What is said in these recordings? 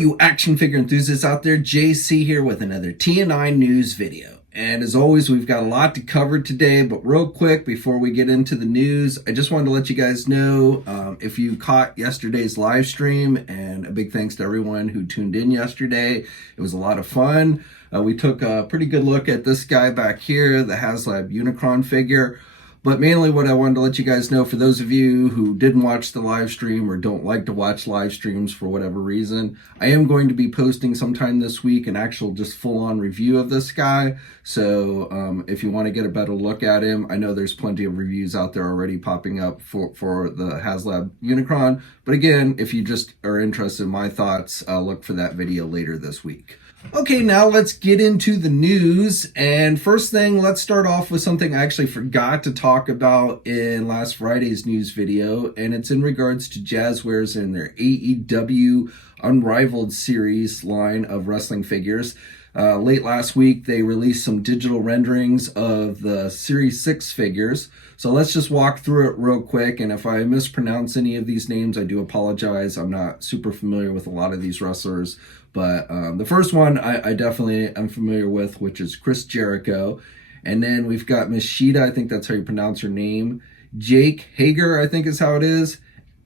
you action figure enthusiasts out there, JC here with another TNI news video. And as always, we've got a lot to cover today, but real quick before we get into the news, I just wanted to let you guys know if you caught yesterday's live stream, and a big thanks to everyone who tuned in yesterday. It was a lot of fun. We took a pretty good look at this guy back here, the Haslab Unicron figure. But mainly what I wanted to let you guys know, for those of you who didn't watch the live stream or don't like to watch live streams for whatever reason, I am going to be posting sometime this week an actual just full-on review of this guy. So if you want to get a better look at him, I know there's plenty of reviews out there already popping up for the Haslab Unicron. But again, if you just are interested in my thoughts, look for that video later this week. Okay, now let's get into the news. And first thing, let's start off with something I actually forgot to talk about in last Friday's news video, and it's in regards to Jazwares and their AEW Unrivaled series line of wrestling figures. Late last week, they released some digital renderings of the Series 6 figures. So let's just walk through it real quick. And if I mispronounce any of these names, I do apologize. I'm not super familiar with a lot of these wrestlers. But the first one I definitely am familiar with, which is Chris Jericho. And then we've got Miss Sheeta, I think that's how you pronounce her name. Jake Hager, I think is how it is.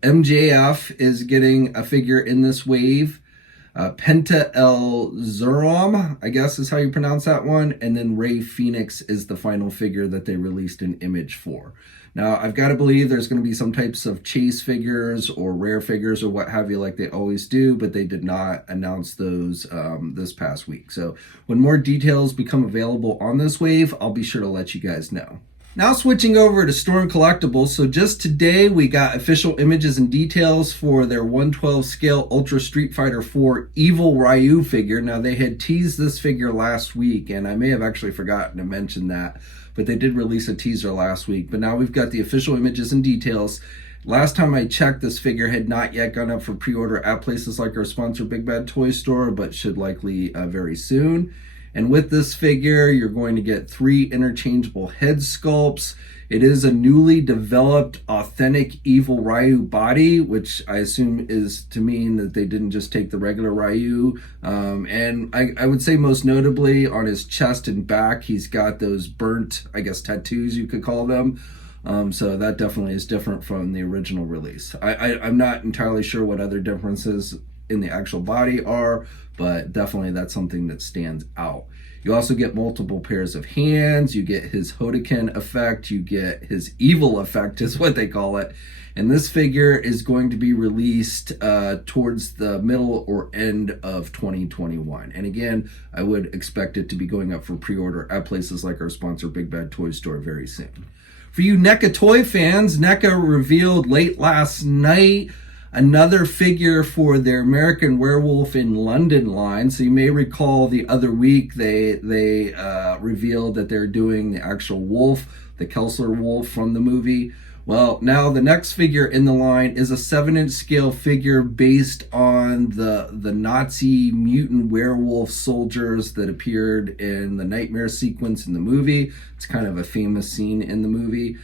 MJF is getting a figure in this wave. Penta El Zuram, I guess is how you pronounce that one. And then Ray Phoenix is the final figure that they released an image for. Now, I've got to believe there's going to be some types of chase figures or rare figures or what have you, like they always do, but they did not announce those this past week. So when more details become available on this wave, I'll be sure to let you guys know. Now switching over to Storm Collectibles. So just today we got official images and details for their 1/12 scale Ultra Street Fighter 4 Evil Ryu figure. Now they had teased this figure last week, and I may have actually forgotten to mention that, but they did release a teaser last week. But now we've got the official images and details. Last time I checked, this figure had not yet gone up for pre-order at places like our sponsor Big Bad Toy Store, but should likely very soon. And with this figure, you're going to get 3 interchangeable head sculpts. It is a newly developed, authentic Evil Ryu body, which I assume is to mean that they didn't just take the regular Ryu. And I would say most notably on his chest and back, he's got those burnt, I guess, tattoos you could call them. So that definitely is different from the original release. I'm not entirely sure what other differences in the actual body are, but definitely that's something that stands out. You also get multiple pairs of hands, you get his Hodoken effect, you get his evil effect is what they call it, and this figure is going to be released towards the middle or end of 2021. And again, I would expect it to be going up for pre-order at places like our sponsor Big Bad Toy Store very soon. For you NECA toy fans, NECA revealed late last night another figure for their American Werewolf in London line. So you may recall the other week they revealed that they're doing the actual wolf, the Kessler wolf from the movie. Well, now the next figure in the line is a 7-inch scale figure based on the Nazi mutant werewolf soldiers that appeared in the Nightmare sequence in the movie. It's kind of a famous scene in the movie.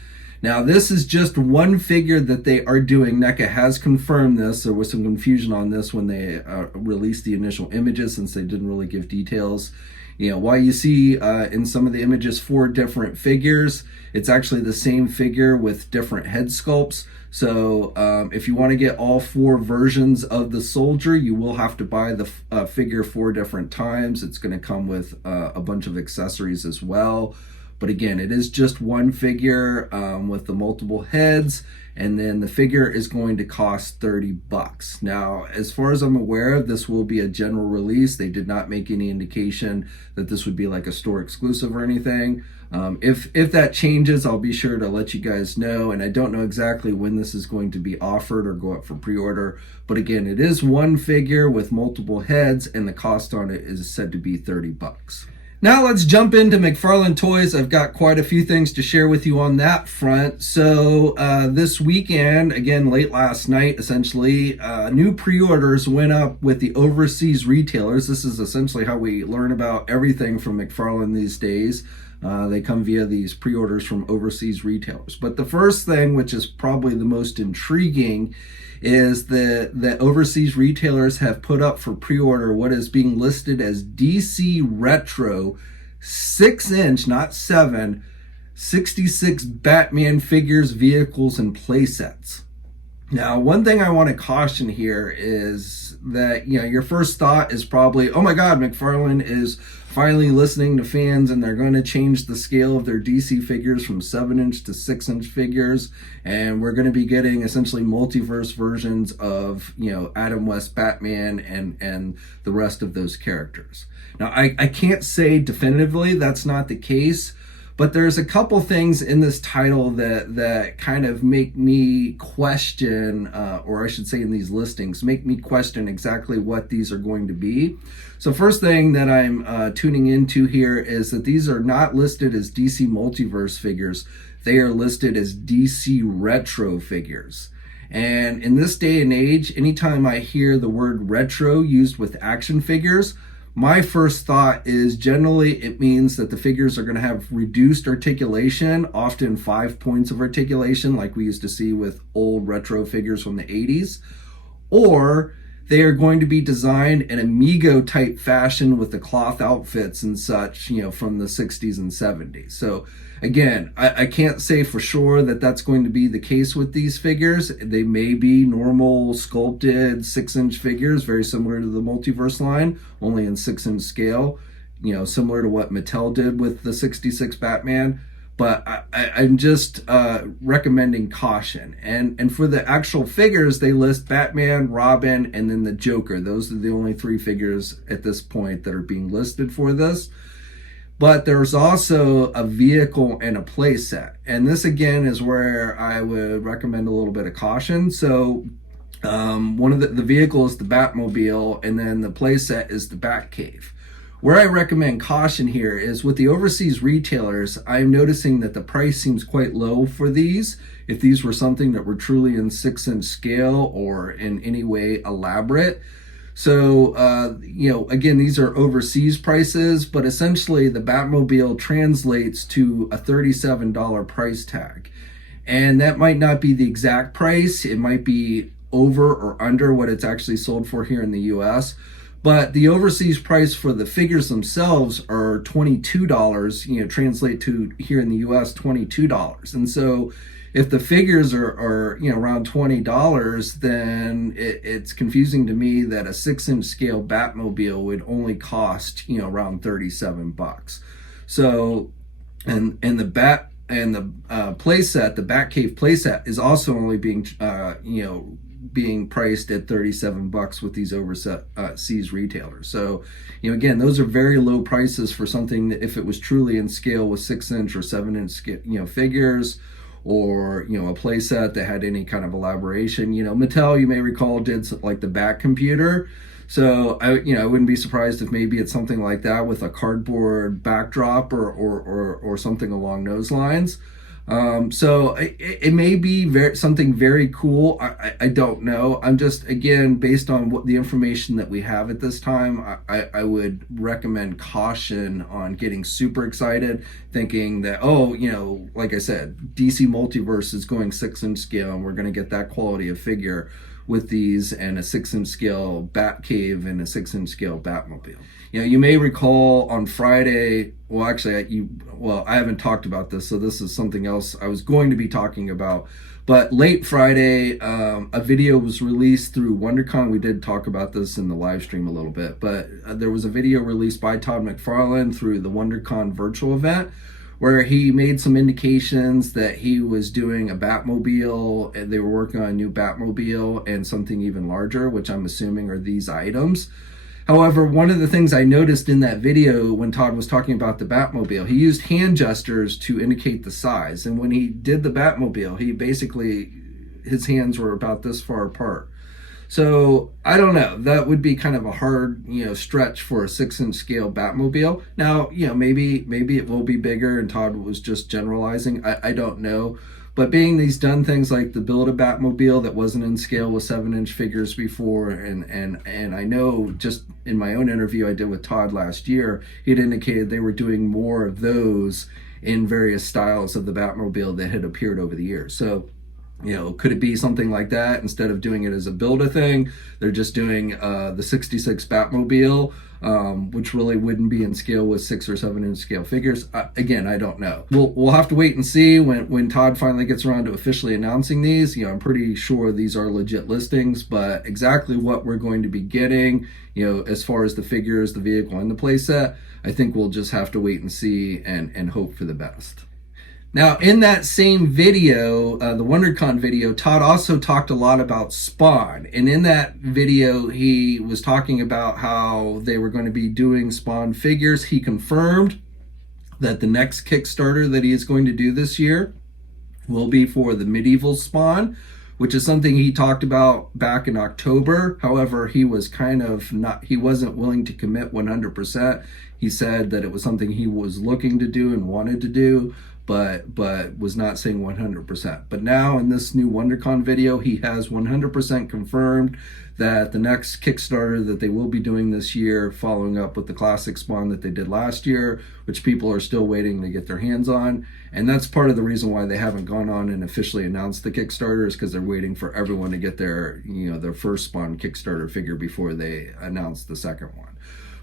Now, this is just one figure that they are doing. NECA has confirmed this. There was some confusion on this when they released the initial images, since they didn't really give details. You know, while you see in some of the images 4 different figures, it's actually the same figure with different head sculpts. So if you want to get all 4 versions of the soldier, you will have to buy the figure 4 different times. It's going to come with a bunch of accessories as well. But again, it is just one figure with the multiple heads, and then the figure is going to cost $30. Now, as far as I'm aware of, this will be a general release. They did not make any indication that this would be like a store exclusive or anything. If that changes, I'll be sure to let you guys know. And I don't know exactly when this is going to be offered or go up for pre-order. But again, it is one figure with multiple heads, and the cost on it is said to be $30. Now let's jump into McFarlane Toys. I've got quite a few things to share with you on that front. So this weekend, again late last night essentially, new pre-orders went up with the overseas retailers. This is essentially how we learn about everything from McFarlane these days. They come via these pre-orders from overseas retailers. But the first thing, which is probably the most intriguing, is that overseas retailers have put up for pre-order what is being listed as DC Retro 6-inch, not 7, 66 Batman figures, vehicles, and playsets. Now, one thing I want to caution here is that, your first thought is probably, oh my God, McFarlane is finally listening to fans and they're going to change the scale of their DC figures from 7-inch to 6-inch figures. And we're going to be getting essentially multiverse versions of, Adam West Batman and the rest of those characters. Now, I can't say definitively that's not the case, but there's a couple things in this title that kind of make me question, or I should say in these listings, make me question exactly what these are going to be. So first thing that I'm tuning into here is that these are not listed as DC Multiverse figures. They are listed as DC Retro figures. And in this day and age, anytime I hear the word retro used with action figures, my first thought is generally it means that the figures are going to have reduced articulation, often 5 points of articulation, like we used to see with old retro figures from the 80s, or they are going to be designed in Amigo type fashion with the cloth outfits and such, from the 60s and 70s. So again, I can't say for sure that that's going to be the case with these figures. They may be normal sculpted 6-inch figures, very similar to the Multiverse line, only in 6-inch scale, similar to what Mattel did with the 66 Batman. But I'm just recommending caution. And for the actual figures, they list Batman, Robin, and then the Joker. Those are the only 3 figures at this point that are being listed for this. But there's also a vehicle and a play set. And this, again, is where I would recommend a little bit of caution. So one of the vehicles is the Batmobile, and then the play set is the Batcave. Where I recommend caution here is with the overseas retailers, I'm noticing that the price seems quite low for these. If these were something that were truly in 6-inch scale or in any way elaborate. So, again, these are overseas prices, but essentially the Batmobile translates to a $37 price tag. And that might not be the exact price. It might be over or under what it's actually sold for here in the US. But the overseas price for the figures themselves are $22, translate to here in the US, $22. And so if the figures are around $20, then it's confusing to me that a 6-inch scale Batmobile would only cost, around $37. So, and the playset, the Batcave playset is also only being, being priced at $37 with these overseas retailers. So, again, those are very low prices for something that if it was truly in scale with 6-inch or 7-inch, figures, or, a play set that had any kind of elaboration. Mattel, you may recall, did like the Bat computer. So I wouldn't be surprised if maybe it's something like that with a cardboard backdrop or something along those lines. So it may be something very cool. I don't know. I'm just, again, based on what the information that we have at this time, I would recommend caution on getting super excited, thinking that, like I said, DC Multiverse is going 6-inch scale and we're going to get that quality of figure with these and a 6-inch scale Batcave and a 6-inch scale Batmobile. You may recall on Friday, well, actually, I haven't talked about this, so this is something else I was going to be talking about. But late Friday, a video was released through WonderCon. We did talk about this in the live stream a little bit, but there was a video released by Todd McFarlane through the WonderCon virtual event, where he made some indications that he was doing a Batmobile, and they were working on a new Batmobile and something even larger, which I'm assuming are these items. However, one of the things I noticed in that video when Todd was talking about the Batmobile, he used hand gestures to indicate the size. And when he did the Batmobile, his hands were about this far apart. So I don't know, that would be kind of a hard, stretch for a 6-inch scale Batmobile. Now, maybe it will be bigger and Todd was just generalizing. I don't know. But being he's done things like the Build a Batmobile that wasn't in scale with 7-inch figures before, and I know just in my own interview I did with Todd last year, he'd indicated they were doing more of those in various styles of the Batmobile that had appeared over the years. So, you know, could it be something like that? Instead of doing it as a build-a thing, they're just doing the 66 Batmobile, which really wouldn't be in scale with 6 or 7-inch scale figures. Again, I don't know. We'll have to wait and see when Todd finally gets around to officially announcing these. You know, I'm pretty sure these are legit listings, but exactly what we're going to be getting, you know, as far as the figures, the vehicle, and the playset, I think we'll just have to wait and see and hope for the best. Now, in that same video, the WonderCon video, Todd also talked a lot about Spawn. And in that video, he was talking about how they were going to be doing Spawn figures. He confirmed that the next Kickstarter that he is going to do this year will be for the medieval Spawn, which is something he talked about back in October. However, he was he wasn't willing to commit 100%. He said that it was something he was looking to do and wanted to do, but was not saying 100%. But now in this new WonderCon video, he has 100% confirmed that the next Kickstarter that they will be doing this year, following up with the classic Spawn that they did last year, which people are still waiting to get their hands on. And that's part of the reason why they haven't gone on and officially announced the Kickstarter, is because they're waiting for everyone to get their, you know, their first Spawn Kickstarter figure before they announce the second one.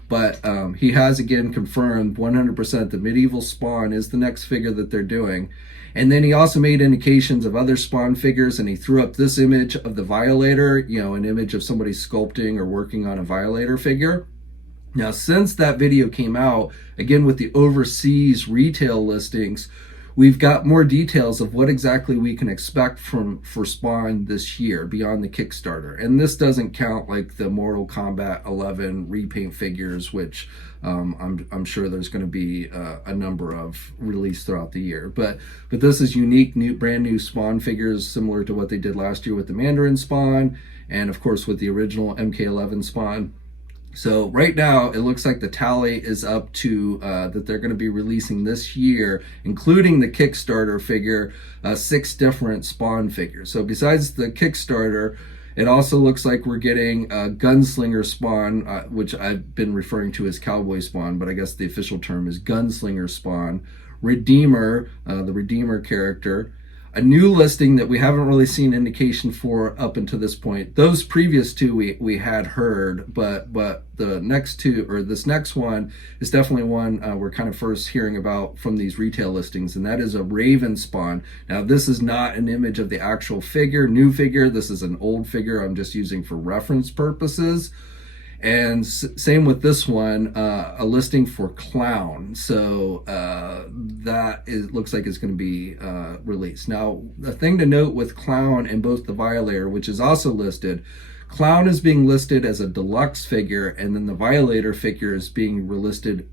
But he has again confirmed 100% the medieval Spawn is the next figure that they're doing. And then he also made indications of other Spawn figures, and he threw up this image of the Violator, you know, an image of somebody sculpting or working on a Violator figure. Now, since that video came out, again with the overseas retail listings, we've got more details of what exactly we can expect for Spawn this year beyond the Kickstarter. And this doesn't count like the Mortal Kombat 11 repaint figures, which I'm sure there's going to be a number of released throughout the year. But this is unique, brand new Spawn figures, similar to what they did last year with the Mandarin Spawn, and of course with the original MK11 Spawn. So right now, it looks like the tally is up to that they're going to be releasing this year, including the Kickstarter figure, 6 different Spawn figures. So besides the Kickstarter, it also looks like we're getting a Gunslinger Spawn, which I've been referring to as Cowboy Spawn, but I guess the official term is Gunslinger Spawn, Redeemer, the Redeemer character, a new listing that we haven't really seen indication for up until this point. Those previous two we had heard, but the next two, or this next one, is definitely one we're kind of first hearing about from these retail listings, and that is a Raven Spawn. Now, this is not an image of the actual figure, new figure. This is an old figure I'm just using for reference purposes. And same with this one, a listing for Clown. So looks like it's going to be released. Now, the thing to note with Clown and both the Violator, which is also listed, Clown is being listed as a deluxe figure, and then the Violator figure is being listed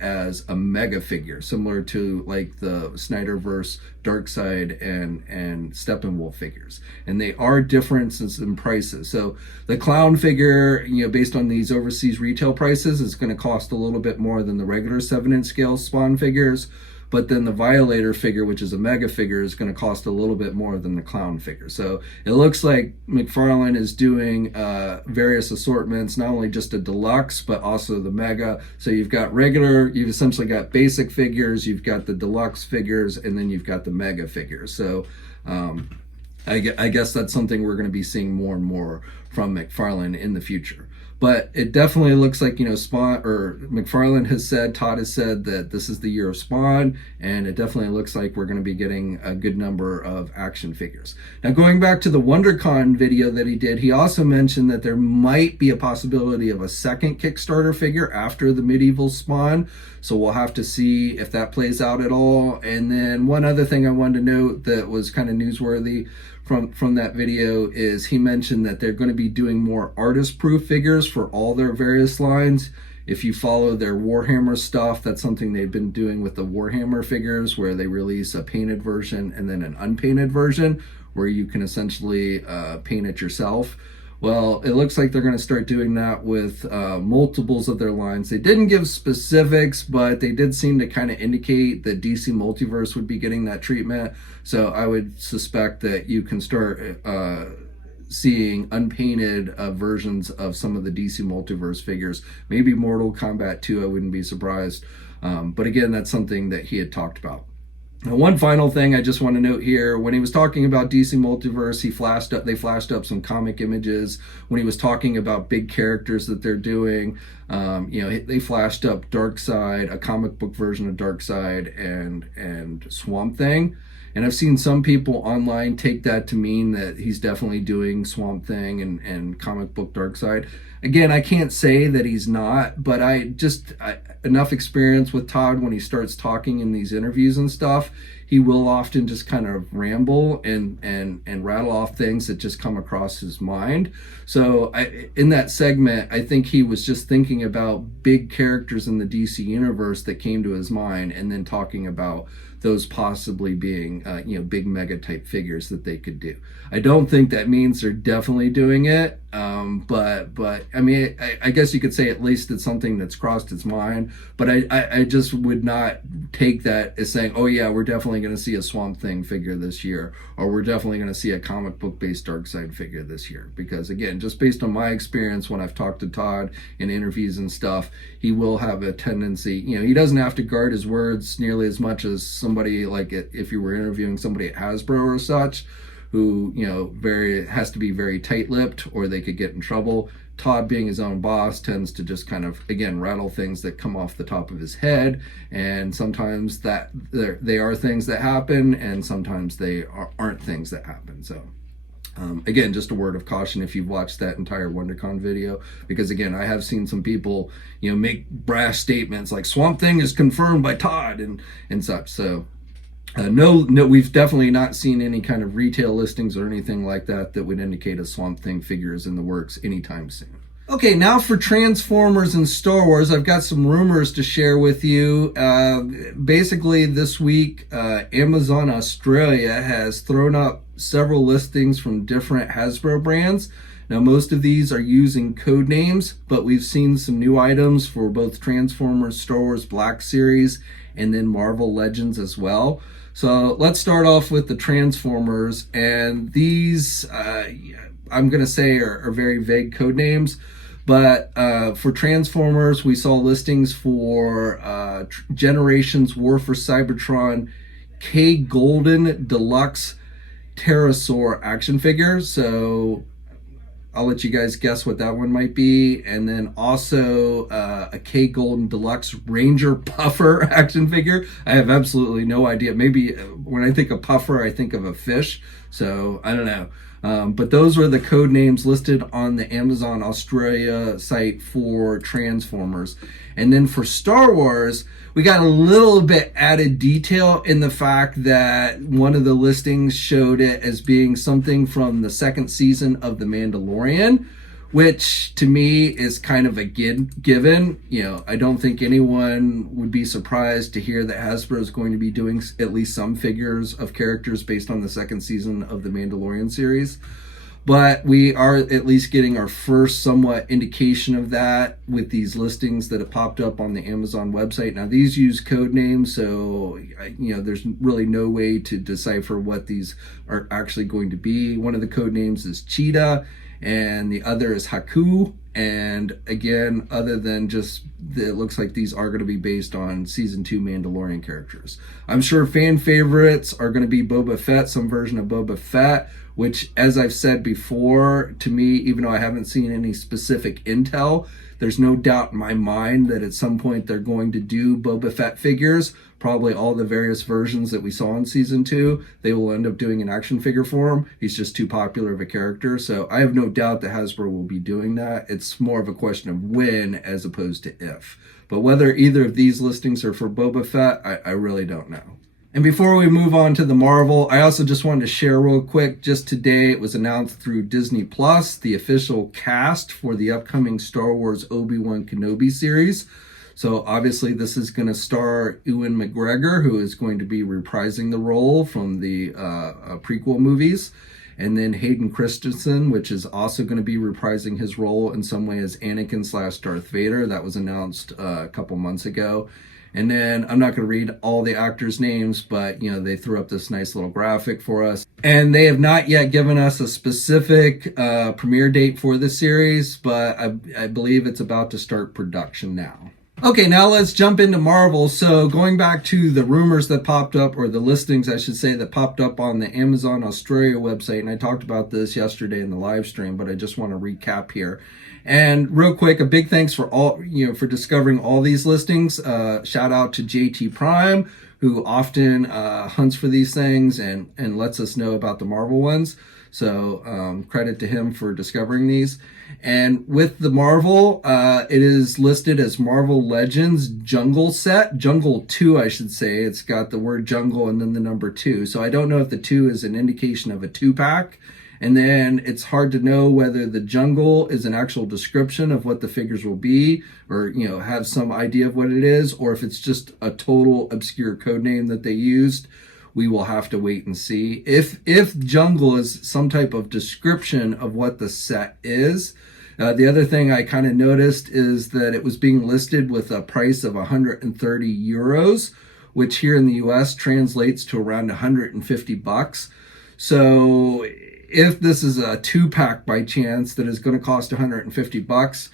as a mega figure, similar to like the Snyderverse Darkseid and Steppenwolf figures. And they are differences in prices. So the Clown figure, you know, based on these overseas retail prices, is going to cost a little bit more than the regular 7-inch scale Spawn figures. But then the Violator figure, which is a mega figure, is going to cost a little bit more than the Clown figure. So it looks like McFarlane is doing various assortments, not only just a deluxe, but also the mega. So you've got you've essentially got basic figures, you've got the deluxe figures, and then you've got the mega figures. So I guess that's something we're going to be seeing more and more from McFarlane in the future. But it definitely looks like, you know, Spawn, or McFarlane has said, Todd has said that this is the year of Spawn, and it definitely looks like we're going to be getting a good number of action figures. Now, going back to the WonderCon video that he did, he also mentioned that there might be a possibility of a second Kickstarter figure after the medieval Spawn. So we'll have to see if that plays out at all. And then one other thing I wanted to note that was kind of newsworthy from that video is he mentioned that they're going to be doing more artist-proof figures for all their various lines. If you follow their Warhammer stuff, that's something they've been doing with the Warhammer figures, where they release a painted version and then an unpainted version, where you can essentially paint it yourself. Well, it looks like they're going to start doing that with multiples of their lines. They didn't give specifics, but they did seem to kind of indicate that DC Multiverse would be getting that treatment. So I would suspect that you can start seeing unpainted versions of some of the DC Multiverse figures. Maybe Mortal Kombat 2, I wouldn't be surprised. But again, that's something that he had talked about. Now, one final thing I just want to note here, when he was talking about DC Multiverse, they flashed up some comic images. When he was talking about big characters that they're doing, they flashed up Darkseid, a comic book version of Darkseid, and Swamp Thing. And I've seen some people online take that to mean that he's definitely doing Swamp Thing and comic book Darkseid. Again, I can't say that he's not, but enough experience with Todd when he starts talking in these interviews and stuff, he will often just kind of ramble and rattle off things that just come across his mind. So in that segment, I think he was just thinking about big characters in the DC universe that came to his mind, and then talking about those possibly being big mega type figures that they could do. I don't think that means they're definitely doing it, but I mean, I guess you could say at least it's something that's crossed its mind. But I just would not take that as saying, oh yeah, we're definitely going to see a Swamp Thing figure this year, or we're definitely going to see a comic book based Darkseid figure this year. Because again, just based on my experience when I've talked to Todd in interviews and stuff, he will have a tendency, he doesn't have to guard his words nearly as much as somebody like if you were interviewing somebody at Hasbro or such, who has to be very tight-lipped, or they could get in trouble. Todd, being his own boss, tends to just kind of, again, rattle things that come off the top of his head, and sometimes that they are things that happen, and sometimes they aren't things that happen. So again, just a word of caution if you've watched that entire WonderCon video, because again, I have seen some people make brash statements like Swamp Thing is confirmed by Todd and such. So no, we've definitely not seen any kind of retail listings or anything like that that would indicate a Swamp Thing figure is in the works anytime soon. Okay, now for Transformers and Star Wars, I've got some rumors to share with you. Basically, this week, Amazon Australia has thrown up several listings from different Hasbro brands. Now, most of these are using code names, but we've seen some new items for both Transformers, Star Wars Black Series, and then Marvel Legends as well. So let's start off with the Transformers, and these I'm going to say are very vague code names. But for Transformers, we saw listings for Generations War for Cybertron K Golden Deluxe Pterosaur action figure. So I'll let you guys guess what that one might be. And then also a K Golden Deluxe Ranger Puffer action figure. I have absolutely no idea. Maybe when I think of puffer, I think of a fish. So I don't know. But those were the code names listed on the Amazon Australia site for Transformers. And then for Star Wars, we got a little bit added detail in the fact that one of the listings showed it as being something from the second season of The Mandalorian, which to me is kind of a given. I don't think anyone would be surprised to hear that Hasbro is going to be doing at least some figures of characters based on the second season of the Mandalorian series. But we are at least getting our first somewhat indication of that with these listings that have popped up on the Amazon website. Now, these use code names, so there's really no way to decipher what these are actually going to be. One of the code names is Cheetah, and the other is Haku. And again, other than just it looks like these are going to be based on season 2 Mandalorian characters. I'm sure fan favorites are going to be Boba Fett, some version of Boba Fett, which, as I've said before, to me, even though I haven't seen any specific intel, there's no doubt in my mind that at some point they're going to do Boba Fett figures. Probably all the various versions that we saw in season 2, they will end up doing an action figure for him. He's just too popular of a character. So I have no doubt that Hasbro will be doing that. It's more of a question of when as opposed to if. But whether either of these listings are for Boba Fett, I really don't know. And before we move on to the Marvel, I also just wanted to share real quick, just today it was announced through Disney Plus, the official cast for the upcoming Star Wars Obi-Wan Kenobi series. So obviously this is going to star Ewan McGregor, who is going to be reprising the role from the prequel movies. And then Hayden Christensen, which is also going to be reprising his role in some way as Anakin / Darth Vader. That was announced a couple months ago. And then I'm not going to read all the actors' names, but they threw up this nice little graphic for us. And they have not yet given us a specific premiere date for the series, but I believe it's about to start production now. Okay, now let's jump into Marvel. So going back to the rumors that popped up, or the listings, I should say, that popped up on the Amazon Australia website, and I talked about this yesterday in the live stream, but I just want to recap here. And real quick, a big thanks for all, for discovering all these listings. Shout out to JT Prime, who often hunts for these things and lets us know about the Marvel ones. So credit to him for discovering these. And with the Marvel, it is listed as Marvel Legends Jungle Set. Jungle 2, I should say. It's got the word jungle and then the number 2. So I don't know if the 2 is an indication of a 2-pack. And then it's hard to know whether the jungle is an actual description of what the figures will be, or, have some idea of what it is, or if it's just a total obscure code name that they used. We will have to wait and see. If jungle is some type of description of what the set is. The other thing I kind of noticed is that it was being listed with a price of 130 euros, which here in the US translates to around 150 bucks. So if this is a 2-pack by chance that is going to cost 150 bucks,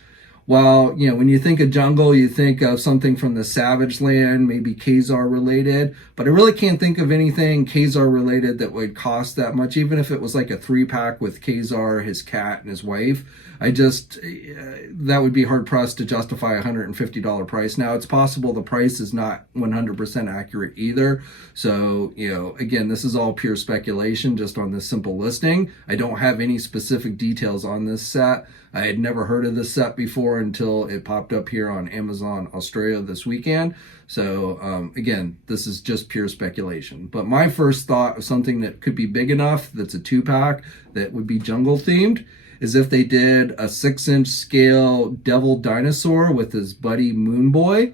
well, when you think of jungle, you think of something from the Savage Land, maybe Khazar related, but I really can't think of anything Khazar related that would cost that much, even if it was like a 3-pack with Khazar, his cat, and his wife. That would be hard pressed to justify a $150 price. Now, it's possible the price is not 100% accurate either. So, again, this is all pure speculation just on this simple listing. I don't have any specific details on this set. I had never heard of this set before until it popped up here on Amazon Australia this weekend. So, again, this is just pure speculation. But my first thought of something that could be big enough that's a 2-pack that would be jungle themed is if they did a 6-inch scale devil dinosaur with his buddy Moon Boy.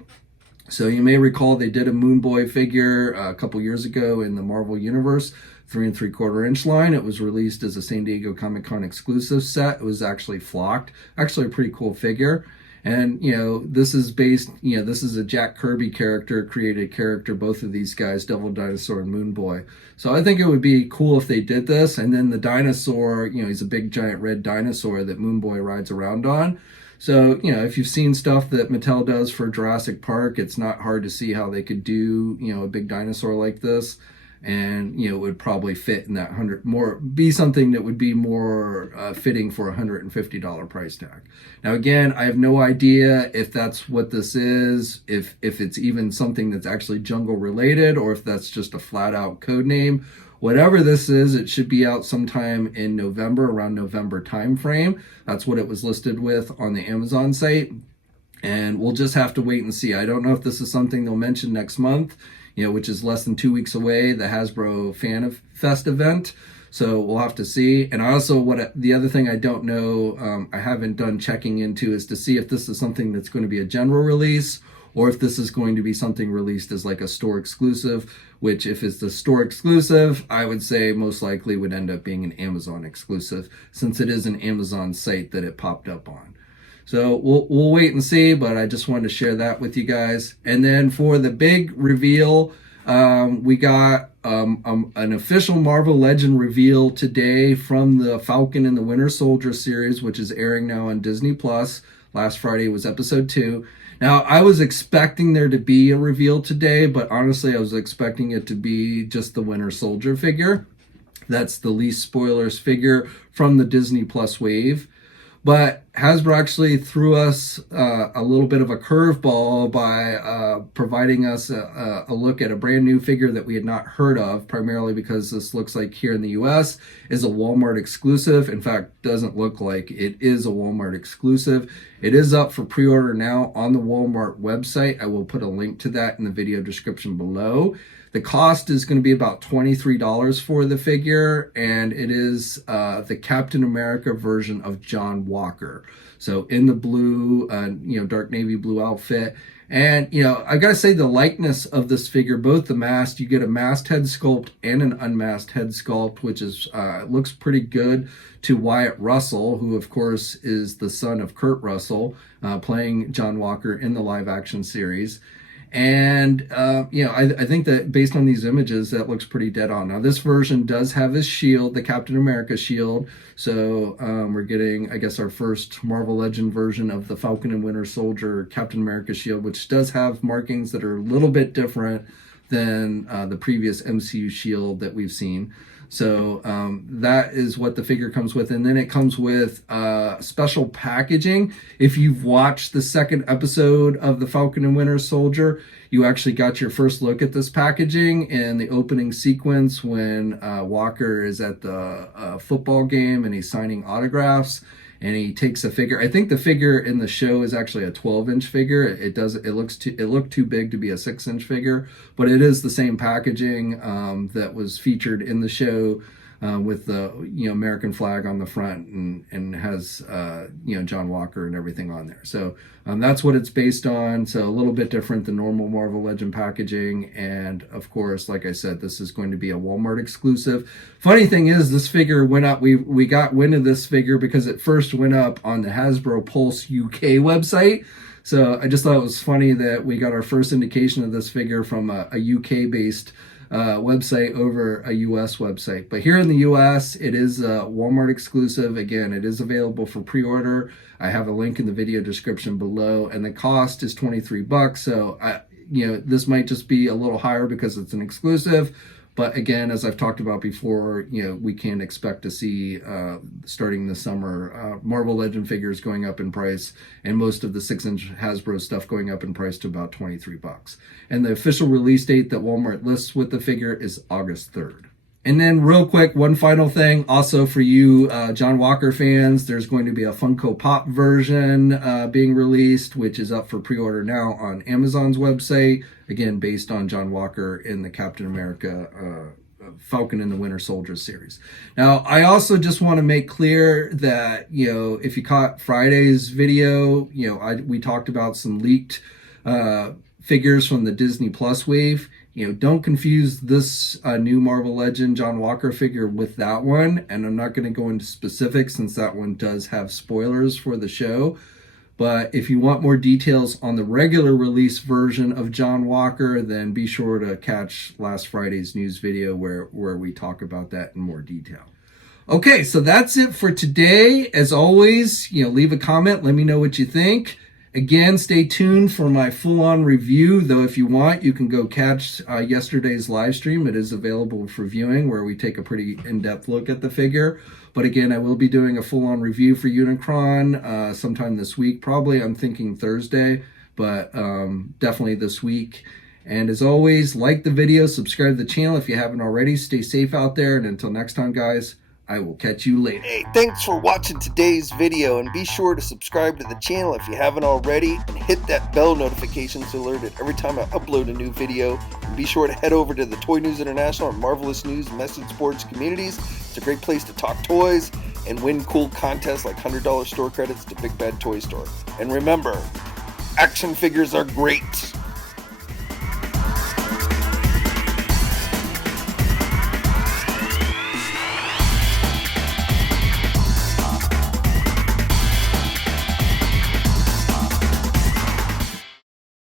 So you may recall they did a Moon Boy figure a couple years ago in the Marvel Universe, 3 3/4 inch line. It was released as a San Diego Comic-Con exclusive set. It was actually flocked. Actually a pretty cool figure. And, this is based, this is a Jack Kirby created character, both of these guys, Devil Dinosaur and Moon Boy. So I think it would be cool if they did this. And then the dinosaur, he's a big giant red dinosaur that Moon Boy rides around on. So, if you've seen stuff that Mattel does for Jurassic Park, it's not hard to see how they could do, a big dinosaur like this. And, it would probably fit in that be something that would be more fitting for a $150 price tag. Now, again, I have no idea if that's what this is, if it's even something that's actually jungle related, or if that's just a flat out code name. Whatever this is, it should be out sometime in November, around November timeframe. That's what it was listed with on the Amazon site. And we'll just have to wait and see. I don't know if this is something they'll mention next month, which is less than 2 weeks away, the Hasbro Fan Fest event. So we'll have to see. And the other thing I don't know, I haven't done checking into, is to see if this is something that's going to be a general release, or if this is going to be something released as like a store exclusive, which if it's the store exclusive, I would say most likely would end up being an Amazon exclusive, since it is an Amazon site that it popped up on. So we'll wait and see, but I just wanted to share that with you guys. And then for the big reveal, we got an official Marvel Legend reveal today from the Falcon and the Winter Soldier series, which is airing now on Disney+. Last Friday was episode 2. Now, I was expecting there to be a reveal today, but honestly, I was expecting it to be just the Winter Soldier figure. That's the least spoilers figure from the Disney Plus wave. But Hasbro actually threw us a little bit of a curveball by providing us a look at a brand new figure that we had not heard of, primarily because this looks like here in the US is a Walmart exclusive. In fact, doesn't look like it is a Walmart exclusive. It is up for pre-order now on the Walmart website. I will put a link to that in the video description below. The cost is going to be about $23 for the figure, and it is the Captain America version of John Walker. So in the blue, dark navy blue outfit. And, I gotta say the likeness of this figure, both the masked, you get a masked head sculpt and an unmasked head sculpt, which is looks pretty good to Wyatt Russell, who of course is the son of Kurt Russell, playing John Walker in the live action series. And, I think that based on these images, that looks pretty dead on. Now, this version does have his shield, the Captain America shield. So we're getting, I guess, our first Marvel Legend version of the Falcon and Winter Soldier Captain America shield, which does have markings that are a little bit different than the previous MCU shield that we've seen. So that is what the figure comes with. And then it comes with special packaging. If you've watched the second episode of the Falcon and Winter Soldier, you actually got your first look at this packaging in the opening sequence when Walker is at the football game and he's signing autographs. And he takes a figure. I think the figure in the show is actually a 12-inch figure. It looked too big to be a 6-inch figure, but it is the same packaging that was featured in the show with the American flag on the front and has John Walker and everything on there. So that's what it's based on. So a little bit different than normal Marvel Legend packaging. And of course, like I said, this is going to be a Walmart exclusive. Funny thing is, this figure went up. We got wind of this figure because it first went up on the Hasbro Pulse UK website. So I just thought it was funny that we got our first indication of this figure from a UK-based website over a US website. But here in the US, it is a Walmart exclusive. Again, it is available for pre-order. I have a link in the video description below, and the cost is $23. So this might just be a little higher because it's an exclusive. But again, as I've talked about before, we can expect to see, starting this summer, Marvel Legend figures going up in price, and most of the 6-inch Hasbro stuff going up in price to about $23. And the official release date that Walmart lists with the figure is August 3rd. And then real quick, one final thing, also for you John Walker fans, there's going to be a Funko Pop version being released, which is up for pre-order now on Amazon's website, again, based on John Walker in the Captain America Falcon and the Winter Soldier series. Now, I also just want to make clear that, if you caught Friday's video, we talked about some leaked figures from the Disney Plus wave. Don't confuse this new Marvel Legend John Walker figure with that one. And I'm not going to go into specifics since that one does have spoilers for the show. But if you want more details on the regular release version of John Walker, then be sure to catch last Friday's news video where we talk about that in more detail. Okay, so that's it for today. As always, leave a comment. Let me know what you think. Again, stay tuned for my full-on review, though if you want, you can go catch yesterday's live stream. It is available for viewing, where we take a pretty in-depth look at the figure. But again, I will be doing a full-on review for Unicron sometime this week. Probably, I'm thinking Thursday, but definitely this week. And as always, like the video, subscribe to the channel if you haven't already. Stay safe out there, and until next time, guys, I will catch you later. Hey, thanks for watching today's video, and be sure to subscribe to the channel if you haven't already, and hit that bell notification to alert it every time I upload a new video. And be sure to head over to the Toy News International and Marvelous News Message Boards communities. It's a great place to talk toys and win cool contests like $100 store credits to Big Bad Toy Store. And remember, action figures are great.